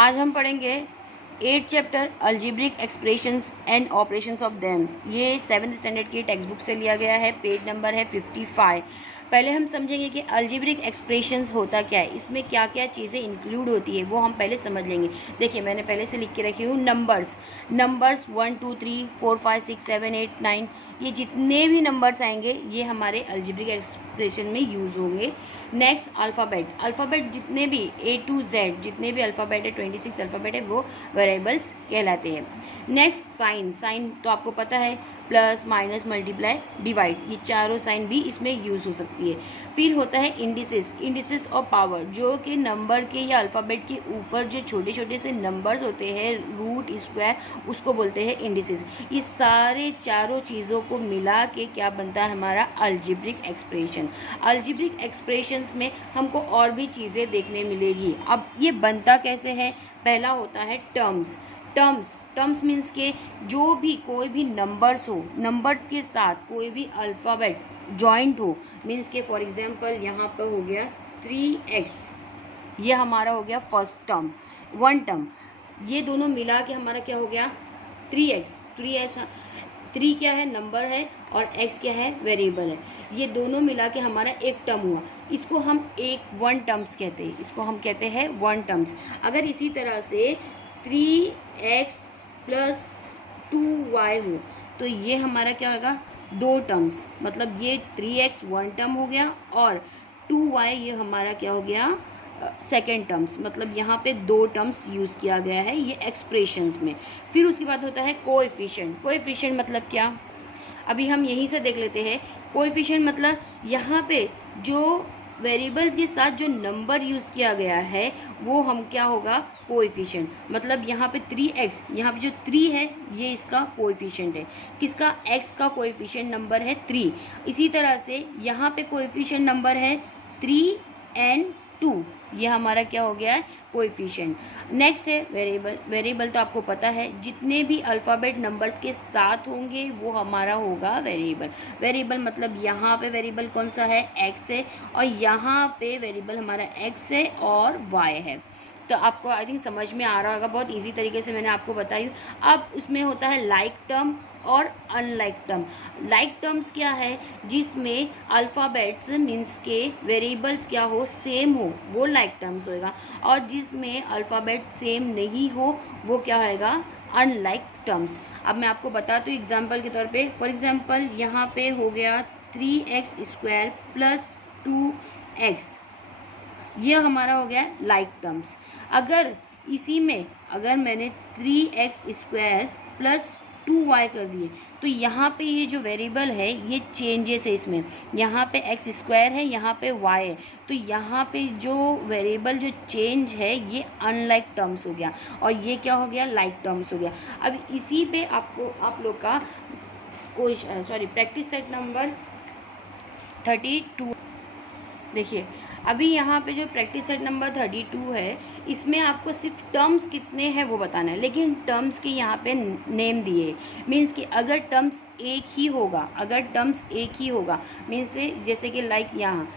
आज हम पढ़ेंगे 8 chapter algebraic expressions and operations of them. ये 7th स्टैंडर्ड की टेक्स्ट बुक से लिया गया है। पेज नंबर है 55। पहले हम समझेंगे कि अलजेब्रिक एक्सप्रेशंस होता क्या है, इसमें क्या क्या चीज़ें इंक्लूड होती है वो हम पहले समझ लेंगे। देखिए मैंने पहले से लिख के रखी हूँ नंबर्स 1 2 3 4 5 6 7 8 9, ये जितने भी नंबर्स आएंगे ये हमारे अलजेब्रिक एक्सप्रेशन में यूज़ होंगे। नेक्स्ट अल्फ़ाबेट जितने भी A to Z जितने भी अल्फ़ाबेट है 26 अल्फ़ाबेट है वो वेरिएबल्स कहलाते हैं। नेक्स्ट साइन तो आपको पता है, प्लस माइनस मल्टीप्लाई डिवाइड, ये चारों साइन भी इसमें यूज़ हो सकती है। फिर होता है इंडिसेस और पावर, जो कि नंबर के या अल्फ़ाबेट के ऊपर जो छोटे छोटे से नंबर्स होते हैं, रूट स्क्वायर, उसको बोलते हैं इंडिसेस। ये सारे चारों चीज़ों को मिला के क्या बनता है हमारा अलजेब्रिक एक्सप्रेशन। अलजेब्रिक एक्सप्रेशंस में हमको और भी चीज़ें देखने मिलेगी। अब ये बनता कैसे है, पहला होता है टर्म्स मीन्स के जो भी कोई भी नंबर्स हो, नंबर्स के साथ कोई भी अल्फ़ाबेट जॉइंट हो, मीन्स के फॉर एग्जांपल यहाँ पर हो गया 3x, ये हमारा हो गया फर्स्ट टर्म, वन टर्म। ये दोनों मिला के हमारा क्या हो गया 3x। 3 क्या है, नंबर है, और x क्या है, वेरिएबल है। ये दोनों मिला के हमारा एक टर्म हुआ, इसको हम वन टर्म्स कहते हैं, इसको हम कहते हैं वन टर्म्स। अगर इसी तरह से 3x प्लस 2y हो तो ये हमारा क्या होगा, दो टर्म्स, मतलब ये 3x वन टर्म हो गया और 2y ये हमारा क्या हो गया सेकेंड टर्म्स, मतलब यहाँ पे दो टर्म्स यूज़ किया गया है ये एक्सप्रेशंस में। फिर उसके बाद होता है कोएफिशिएंट मतलब क्या, अभी हम यहीं से देख लेते हैं। कोएफिशिएंट मतलब यहाँ पे जो वेरिएबल्स के साथ जो नंबर यूज़ किया गया है वो हम क्या होगा कोएफिशिएंट। मतलब यहाँ पे 3x, यहाँ पे जो 3 है ये इसका कोएफिशिएंट है, किसका, x का कोएफिशिएंट नंबर है 3। इसी तरह से यहाँ पे कोएफिशिएंट नंबर है 3 and 2, ये हमारा क्या हो गया है कोएफिशिएंट। नेक्स्ट है वेरिएबल तो आपको पता है जितने भी अल्फ़ाबेट नंबर्स के साथ होंगे वो हमारा होगा वेरिएबल मतलब यहाँ पे वेरिएबल कौन सा है, x है, और यहाँ पे वेरिएबल हमारा x है और y है। तो आपको आई थिंक समझ में आ रहा होगा, बहुत इजी तरीके से मैंने आपको बताई। अब उसमें होता है लाइक टर्म और अनलाइक टर्म। लाइक टर्म्स क्या है, जिसमें अल्फ़ाबेट्स मीन्स के वेरिएबल्स क्या हो, सेम हो, वो लाइक टर्म्स होएगा, और जिसमें अल्फ़ाबेट सेम नहीं हो वो क्या होएगा अनलाइक टर्म्स। अब मैं आपको बताती हूँ एग्जाम्पल के तौर पे। फॉर एग्जाम्पल यहाँ पे हो गया 3x² प्लस 2x, ये हमारा हो गया लाइक टर्म्स। अगर इसी में अगर मैंने 3x² प्लस 2y कर दिए तो यहाँ पे ये जो वेरिएबल है ये चेंजेस है, इसमें यहाँ पे x² है, यहाँ पे y है, तो यहाँ पे जो वेरिएबल जो चेंज है ये अनलाइक टर्म्स हो गया और ये क्या हो गया लाइक टर्म्स हो गया। अब इसी पे आपको आप लोग का प्रैक्टिस सेट नंबर 32 देखिए। अभी यहाँ पे जो प्रैक्टिस सेट नंबर 32 है इसमें आपको सिर्फ टर्म्स कितने हैं वो बताना है, लेकिन टर्म्स के यहाँ पे नेम दिए, मीन्स कि अगर टर्म्स एक ही होगा मीन्स से जैसे कि लाइक यहाँ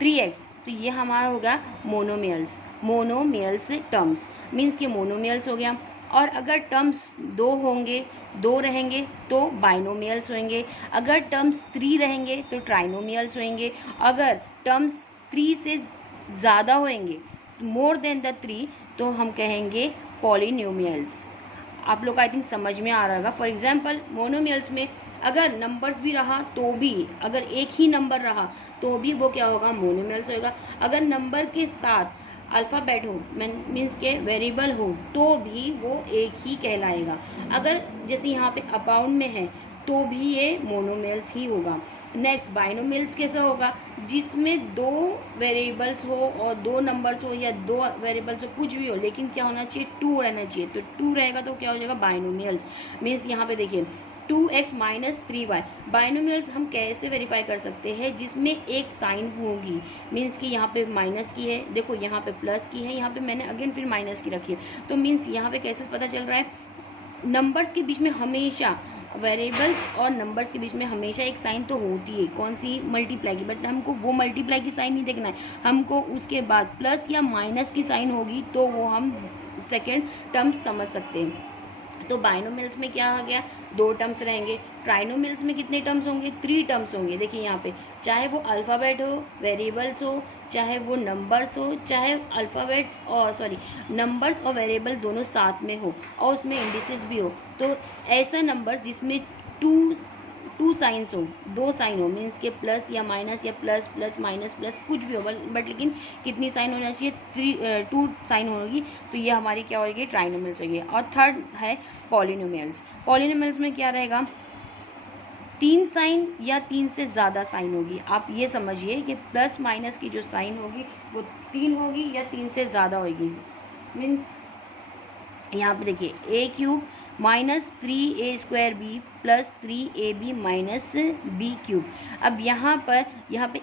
3x, तो ये हमारा होगा मोनोमियल्स टर्म्स, मीन्स कि मोनोमियल्स हो गया। और अगर टर्म्स दो रहेंगे तो बाइनोमियल्स होंगे, अगर टर्म्स 3 रहेंगे तो ट्राइनोमियल्स होंगे, अगर टर्म्स 3 से ज़्यादा होंगे मोर देन द 3 तो हम कहेंगे पॉलिनोमियल्स। आप लोग आई थिंक समझ में आ रहा होगा। फॉर एग्जांपल मोनोमियल्स में अगर नंबर्स भी रहा तो भी, अगर एक ही नंबर रहा तो भी वो क्या होगा मोनोमियल्स होगा। अगर नंबर के साथ अल्फ़ाबेट हो मीन्स के वेरिएबल हो तो भी वो एक ही कहलाएगा। अगर जैसे यहाँ पे अपाउंड में है तो भी ये मोनोमियल्स ही होगा। नेक्स्ट बाइनोमियल्स कैसा होगा, जिसमें दो वेरिएबल्स हो और दो नंबर्स हो या दो वेरिएबल्स हो, कुछ भी हो, लेकिन क्या होना चाहिए 2 रहना चाहिए, तो 2 रहेगा तो क्या हो जाएगा बाइनोमियल्स। मीन्स यहाँ पे देखिए 2x माइनस 3y, बाइनोमियल्स हम कैसे वेरीफाई कर सकते हैं, जिसमें एक साइन होगी, मीन्स कि यहाँ पे माइनस की है, देखो यहाँ पे प्लस की है, यहाँ पे मैंने अगेन फिर माइनस की रखी है, तो मीन्स यहाँ पे कैसे पता चल रहा है नंबर्स के बीच में हमेशा वेरिएबल्स और नंबर्स के बीच में हमेशा एक साइन तो होती है, कौन सी, मल्टीप्लाई की, बट हमको वो मल्टीप्लाई की साइन नहीं देखना है, हमको उसके बाद प्लस या माइनस की साइन होगी तो वो हम सेकेंड टर्म समझ सकते हैं। तो बाइनोमियल्स में क्या आ गया, 2 टर्म्स रहेंगे। ट्राइनोमियल्स में कितने टर्म्स होंगे, 3 टर्म्स होंगे। देखिए यहाँ पे चाहे वो अल्फ़ाबेट हो, वेरिएबल्स हो, चाहे वो नंबर्स हो, चाहे अल्फ़ाबेट्स और नंबर्स और वेरिएबल दोनों साथ में हो और उसमें इंडिसेस भी हो, तो ऐसा नंबर जिसमें टू साइंस हो, 2 साइन हो, मीन्स के प्लस या माइनस या प्लस प्लस माइनस प्लस कुछ भी हो, बट लेकिन कितनी साइन होना चाहिए, 2 साइन होगी, तो ये हमारी क्या होगी, ट्राइनोमियल्स होगी। और थर्ड है पॉलिनोमियल्स। पॉलिनोमियल्स में क्या रहेगा, 3 साइन या 3 से ज़्यादा साइन होगी। आप ये समझिए कि प्लस माइनस की जो साइन होगी वो 3 होगी या 3 से ज़्यादा होगी। मीन्स यहाँ पे देखिए a³ minus 3a² b plus 3ab minus b³। अब यहाँ पे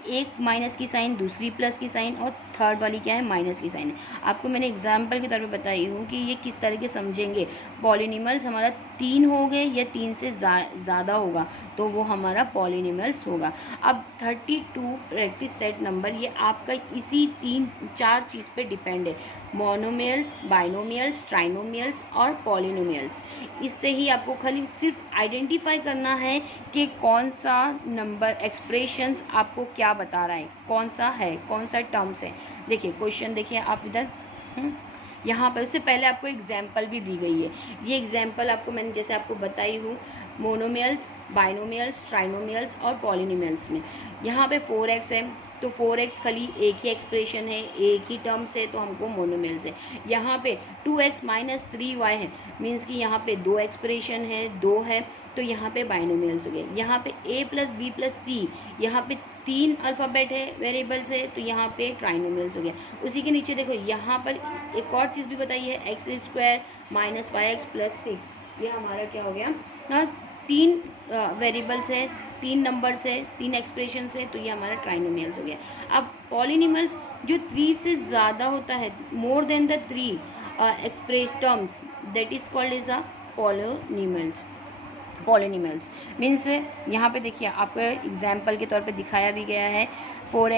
एक माइनस की साइन, दूसरी प्लस की साइन और थर्ड वाली क्या है, माइनस की साइन है। आपको मैंने एग्जाम्पल के तौर पे बताई हूँ कि ये किस तरह के समझेंगे। पॉलिनोमियल्स हमारा 3 हो गए या 3 से ज़्यादा होगा तो वो हमारा पॉलिनोमियल्स होगा। अब 32 प्रैक्टिस सेट नंबर, ये आपका इसी 3-4 चीज़ पे डिपेंड है, मोनोमियल्स, बाइनोमियल्स, ट्राइनोमियल्स और पॉलिनोमियल्स। इससे ही आपको खाली सिर्फ आइडेंटिफाई करना है कि कौन सा नंबर एक्सप्रेशंस आपको क्या बता रहा है, कौन सा टर्म्स है। देखिए क्वेश्चन देखिए आप इधर, यहाँ पर उससे पहले आपको एग्जाम्पल भी दी गई है। ये एग्जाम्पल आपको मैंने जैसे आपको बताई हूँ मोनोमियल्स, बाइनोमियल्स, ट्राइनोमियल्स और पॉलिनोमियल्स में। यहाँ पे 4x है तो 4x खाली एक ही एक्सप्रेशन है, एक ही टर्म्स है, तो हमको मोनोमियल्स है। यहाँ पे 2x माइनस 3y है, मीन्स कि यहाँ पे 2 एक्सप्रेशन है, 2 है, तो यहाँ पे बाइनोमियल्स हो गए। यहाँ पे a plus b plus c, यहाँ पे 3 अल्फ़ाबेट है, वेरिएबल्स है, तो यहाँ पे ट्राइनोमियल्स हो गया। उसी के नीचे देखो यहाँ पर एक और चीज़ भी बताई है, x² माइनस 5x प्लस 6, ये हमारा क्या हो गया, 3 वेरिएबल्स है, 3 नंबर्स है, 3 एक्सप्रेशंस है, तो ये हमारा ट्राइनोमियल्स हो गया। अब पॉलिनोमियल्स जो 3 से ज़्यादा होता है, more than the 3 express terms, that is called as a polynomials. Means यहाँ पे देखिए आपको एग्जाम्पल के तौर पे दिखाया भी गया है, 4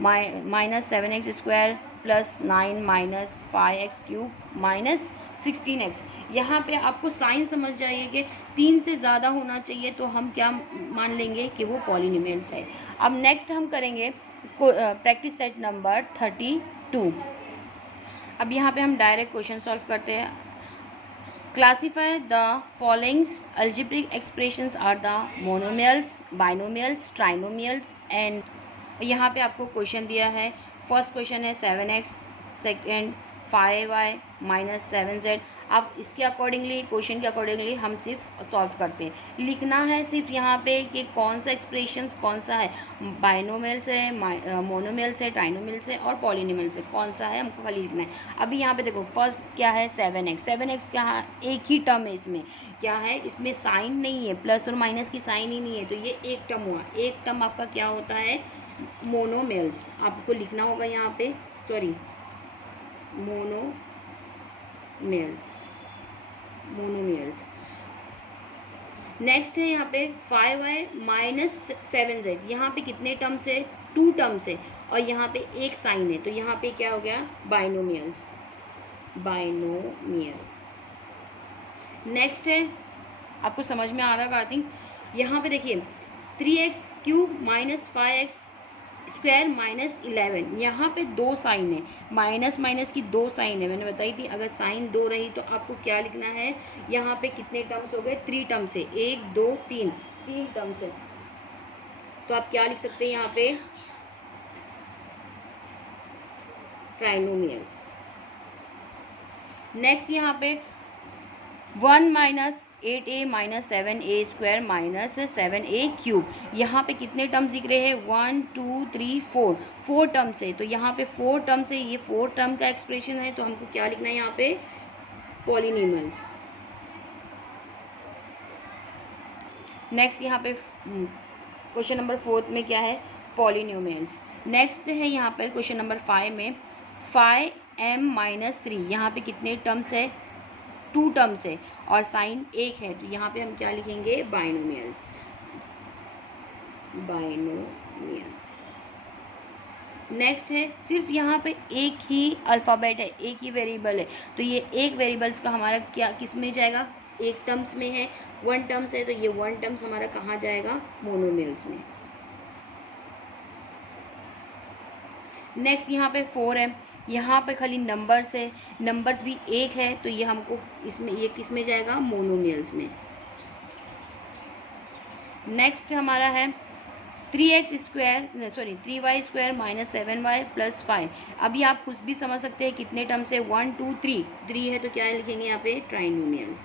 minus 7x² plus 9 minus 5x³ minus 16x। यहाँ पे आपको साइन समझ जाइए कि 3 से ज़्यादा होना चाहिए, तो हम क्या मान लेंगे कि वो पॉलिनोमियल्स है। अब नेक्स्ट हम करेंगे प्रैक्टिस सेट नंबर 32। अब यहाँ पे हम डायरेक्ट क्वेश्चन सॉल्व करते हैं। Classify the followings algebraic expressions are the monomials, binomials, trinomials and, यहाँ पे आपको क्वेश्चन दिया है। फर्स्ट क्वेश्चन है 7x, second 5y minus 7z। अब इसके अकॉर्डिंगली, क्वेश्चन के अकॉर्डिंगली हम सिर्फ सॉल्व करते हैं। लिखना है सिर्फ यहाँ पे कि कौन सा एक्सप्रेशंस कौन सा है, बाइनोमियल्स है, मोनोमियल्स है, ट्राइनोमियल्स है और पॉलिनोमियल्स है, कौन सा है हमको खाली लिखना है। अभी यहाँ पे देखो फर्स्ट क्या है, 7x। 7x क्या है, एक ही टर्म है, इसमें क्या है, इसमें साइन नहीं है, प्लस और माइनस की साइन ही नहीं है, तो ये एक टर्म हुआ। एक टर्म आपका क्या होता है, मोनोमियल्स। आपको लिखना होगा यहाँ पे, सॉरी, मोनोमियल्स। नेक्स्ट है यहाँ पे 5y माइनस 7z। यहाँ पे कितने टर्म्स है, 2 टर्म्स है और यहाँ पे एक साइन है, तो यहाँ पे क्या हो गया, बाइनोमियल। नेक्स्ट है, आपको समझ में आ रहा होगा आई थिंक। यहाँ पे देखिए 3x³ माइनस 5x² माइनस 11, यहाँ पे 2 साइन है, माइनस माइनस की 2 साइन है, मैंने बताई थी। अगर साइन 2 रही तो आपको क्या लिखना है, यहाँ पे कितने टर्म्स हो गए, 3 टर्म्स है, 1 2 3 टर्म्स है, तो आप क्या लिख सकते हैं यहाँ पे, ट्राइनोमियल्स। नेक्स्ट यहाँ पे 1 minus 8a minus 7a² minus 7a³, यहाँ पे कितने टर्म्स दिख रहे हैं, 1 2 3 4 टर्म्स है, तो यहाँ पे 4 टर्म्स है, ये 4 टर्म का एक्सप्रेशन है, तो हमको क्या लिखना है यहाँ पे, पॉलिनोमियल्स। नेक्स्ट यहाँ पे क्वेश्चन नंबर 4 में क्या है, पॉलिनोमियल्स। नेक्स्ट है यहाँ पर क्वेश्चन नंबर 5 में 5m माइनस 3, यहाँ पे कितने टर्म्स है, 2 टर्म्स है और साइन 1 है, तो यहाँ पे हम क्या लिखेंगे, बाइनोमियल्स। नेक्स्ट है, सिर्फ यहाँ पे एक ही अल्फ़ाबेट है, एक ही वेरिएबल है, तो ये एक वेरिएबल्स का हमारा क्या किस में जाएगा, एक टर्म्स में है, 1 टर्म्स है, तो ये 1 टर्म्स हमारा कहाँ जाएगा, मोनोमियल्स में। नेक्स्ट यहाँ पे 4 है, यहाँ पे खाली नंबर्स है, नंबर्स भी एक है, तो ये हमको इसमें, ये किस में जाएगा, मोनोमियल्स में। नेक्स्ट हमारा है 3y² माइनस 7y प्लस 5। अभी आप कुछ भी समझ सकते हैं कितने टर्म्स है, 1 2 3 है, तो क्या लिखेंगे यहाँ पे, ट्राइनोमियल।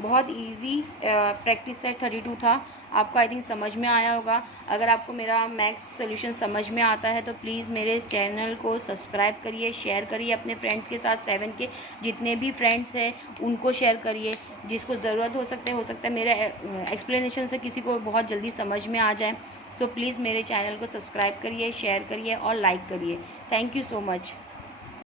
बहुत इजी प्रैक्टिस सेट 32 था, आपको आई थिंक समझ में आया होगा। अगर आपको मेरा मैथ्स सॉल्यूशन समझ में आता है तो प्लीज़ मेरे चैनल को सब्सक्राइब करिए, शेयर करिए अपने फ्रेंड्स के साथ, 7 के जितने भी फ्रेंड्स हैं उनको शेयर करिए, जिसको ज़रूरत हो सकता है मेरे एक्सप्लेनेशन से किसी को बहुत जल्दी समझ में आ जाए। सो प्लीज़ मेरे चैनल को सब्सक्राइब करिए, शेयर करिए और लाइक करिए। Thank you so much.